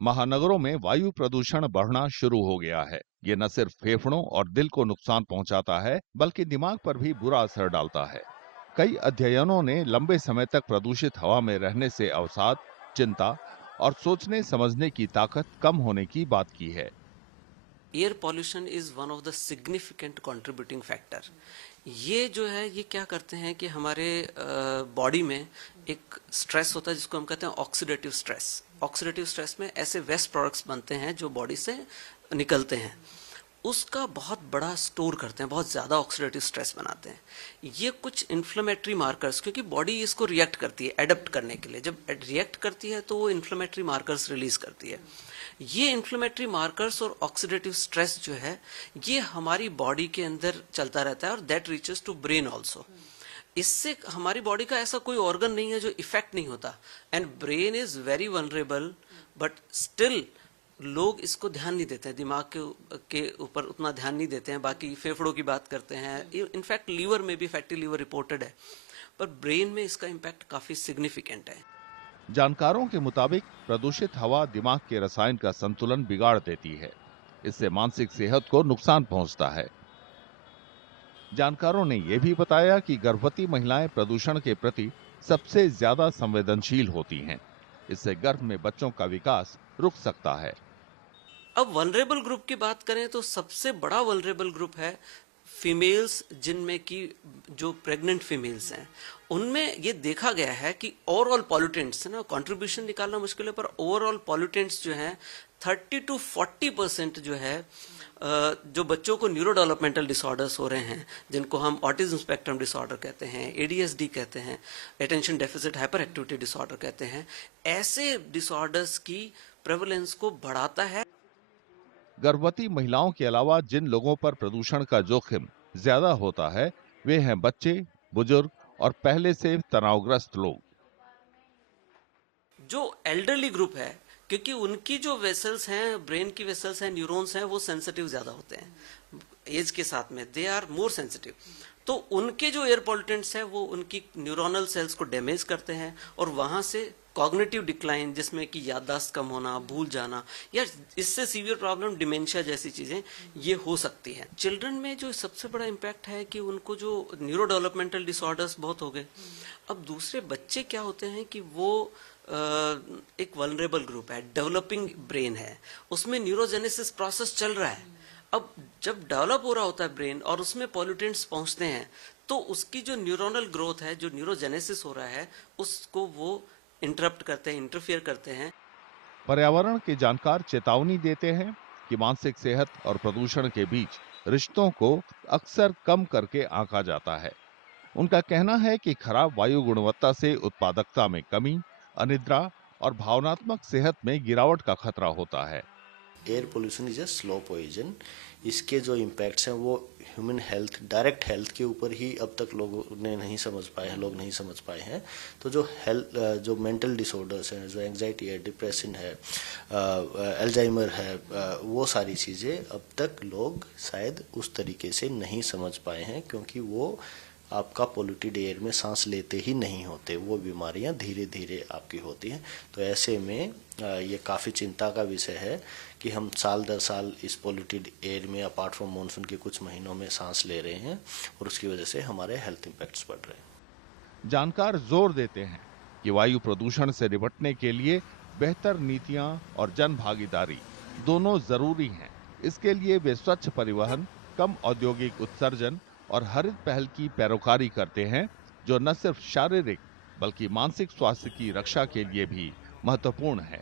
महानगरों में वायु प्रदूषण बढ़ना शुरू हो गया है। ये न सिर्फ फेफड़ों और दिल को नुकसान पहुंचाता है, बल्कि दिमाग पर भी बुरा असर डालता है। कई अध्ययनों ने लंबे समय तक प्रदूषित हवा में रहने से अवसाद, चिंता और सोचने समझने की ताकत कम होने की बात की है। Air pollution is one of the significant contributing factor. ये जो है ये क्या करते हैं कि हमारे बॉडी में एक स्ट्रेस होता है जिसको हम कहते हैं ऑक्सीडेटिव स्ट्रेस। ऑक्सीडेटिव स्ट्रेस में ऐसे वेस्ट प्रोडक्ट्स बनते हैं जो बॉडी से निकलते हैं, उसका बहुत बड़ा स्टोर करते हैं, बहुत ज़्यादा ऑक्सीडेटिव स्ट्रेस बनाते हैं। ये कुछ इन्फ्लेमेटरी मार्कर्स, क्योंकि बॉडी इसको रिएक्ट करती है एडप्ट करने के लिए, जब रिएक्ट करती है तो वो इन्फ्लेमेटरी मार्कर्स रिलीज करती है। ये इन्फ्लेमेटरी मार्कर्स और ऑक्सीडेटिव स्ट्रेस जो है ये हमारी बॉडी के अंदर चलता रहता है और that reaches to brain also. इससे हमारी बॉडी का ऐसा कोई ऑर्गन नहीं है जो इफेक्ट नहीं होता, and brain is very vulnerable, but still लोग इसको ध्यान नहीं देते हैं, दिमाग के ऊपर उतना ध्यान नहीं देते हैं। बाकी फेफड़ों की बात करते हैं, इनफैक्ट लीवर में भी फैटी लीवर रिपोर्टेड है, पर ब्रेन में इसका इम्पैक्ट काफी सिग्निफिकेंट है। जानकारों के मुताबिक प्रदूषित हवा दिमाग के रसायन का संतुलन बिगाड़ देती है। इससे मानसिक सेहत को नुकसान पहुंचता है। जानकारों ने यह भी बताया कि गर्भवती महिलाएं प्रदूषण के प्रति सबसे ज्यादा संवेदनशील होती हैं। इससे गर्भ में बच्चों का विकास रुक सकता है। अब वनरेबल ग्रुप की बात करें तो सबसे बड़ा वनरेबल ग्रुप है फीमेल्स, जिनमें की जो प्रेग्नेंट फीमेल्स हैं उनमें ये देखा गया है कि ओवरऑल पॉल्यूटेंट्स ना, कंट्रीब्यूशन निकालना मुश्किल है, पर ओवरऑल पॉल्यूटेंट्स जो हैं 30 to 40% जो है, जो बच्चों को न्यूरो डेवलपमेंटल डिसऑर्डर्स हो रहे हैं, जिनको हम ऑटिज्म स्पेक्ट्रम डिसऑर्डर कहते हैं, एडीएसडी कहते हैं, attention deficit hyper activity disorder कहते हैं, ऐसे डिसऑर्डर्स की प्रेवलेंस को बढ़ाता है। गर्भवती महिलाओं के अलावा जिन लोगों पर प्रदूषण का जोखिम ज्यादा होता है, वे हैं बच्चे, बुजुर्ग और पहले से तनावग्रस्त लोग। जो एल्डरली ग्रुप है, क्योंकि उनकी जो वेसल्स हैं, ब्रेन की वेसल्स हैं, न्यूरॉन्स हैं, वो सेंसिटिव ज्यादा होते हैं एज के साथ में, दे आर मोर सेंसिटिव। तो उनके जो एयर पॉल्यूटेंट्स हैं वो उनकी न्यूरोनल सेल्स को डैमेज करते हैं और वहां से कॉग्निटिव डिक्लाइन, जिसमें कि याददाश्त कम होना, भूल जाना, या इससे सीवियर प्रॉब्लम डिमेंशिया जैसी चीजें ये हो सकती हैं। चिल्ड्रन में जो सबसे बड़ा इम्पैक्ट है कि उनको जो न्यूरो डेवलपमेंटल डिसऑर्डर्स बहुत हो गए। अब दूसरे बच्चे क्या होते हैं कि वो एक वल्नरेबल ग्रुप है, डेवलपिंग ब्रेन है, उसमें न्यूरोजेनेसिस प्रोसेस चल रहा है। अब जब डेवलप हो रहा होता है ब्रेन और उसमें पॉल्यूटेंट्स पहुंचते हैं तो उसकी जो न्यूरोनल ग्रोथ है, जो न्यूरोजेनेसिस हो रहा है, उसको वो इंटरप्ट करते हैं, इंटरफियर करते हैं। पर्यावरण के जानकार चेतावनी देते हैं कि मानसिक सेहत और प्रदूषण के बीच रिश्तों को अक्सर कम करके आंका जाता है। उनका कहना है कि खराब वायु गुणवत्ता से उत्पादकता में कमी, अनिद्रा और भावनात्मक सेहत में गिरावट का खतरा होता है। Air pollution is a slow poison. इसके जो इम्पैक्ट्स हैं वो ह्यूमन हेल्थ, डायरेक्ट हेल्थ के ऊपर ही अब तक लोगों ने नहीं समझ पाए हैं, लोग नहीं समझ पाए हैं। तो जो हेल्थ, जो मेंटल डिसऑर्डर्स हैं, जो एंग्जाइटी है, डिप्रेशन है, अल्जाइमर है, वो सारी चीज़ें अब तक लोग शायद उस तरीके से नहीं समझ पाए हैं, क्योंकि वो आपका पोल्यूटेड एयर में सांस लेते ही नहीं होते, वो बीमारियां धीरे धीरे आपकी होती हैं। तो ऐसे में ये काफ़ी चिंता का विषय है कि हम साल दर साल इस पोल्यूटेड एयर में अपार्ट फ्रॉम मानसून के कुछ महीनों में सांस ले रहे हैं और उसकी वजह से हमारे हेल्थ इम्पैक्ट्स बढ़ रहे हैं। जानकार जोर देते हैं कि वायु प्रदूषण से निपटने के लिए बेहतर नीतियां और जन भागीदारी दोनों जरूरी हैं। इसके लिए वे स्वच्छ परिवहन, कम औद्योगिक उत्सर्जन और हरित पहल की पैरोकारी करते हैं, जो न सिर्फ शारीरिक बल्कि मानसिक स्वास्थ्य की रक्षा के लिए भी महत्वपूर्ण है।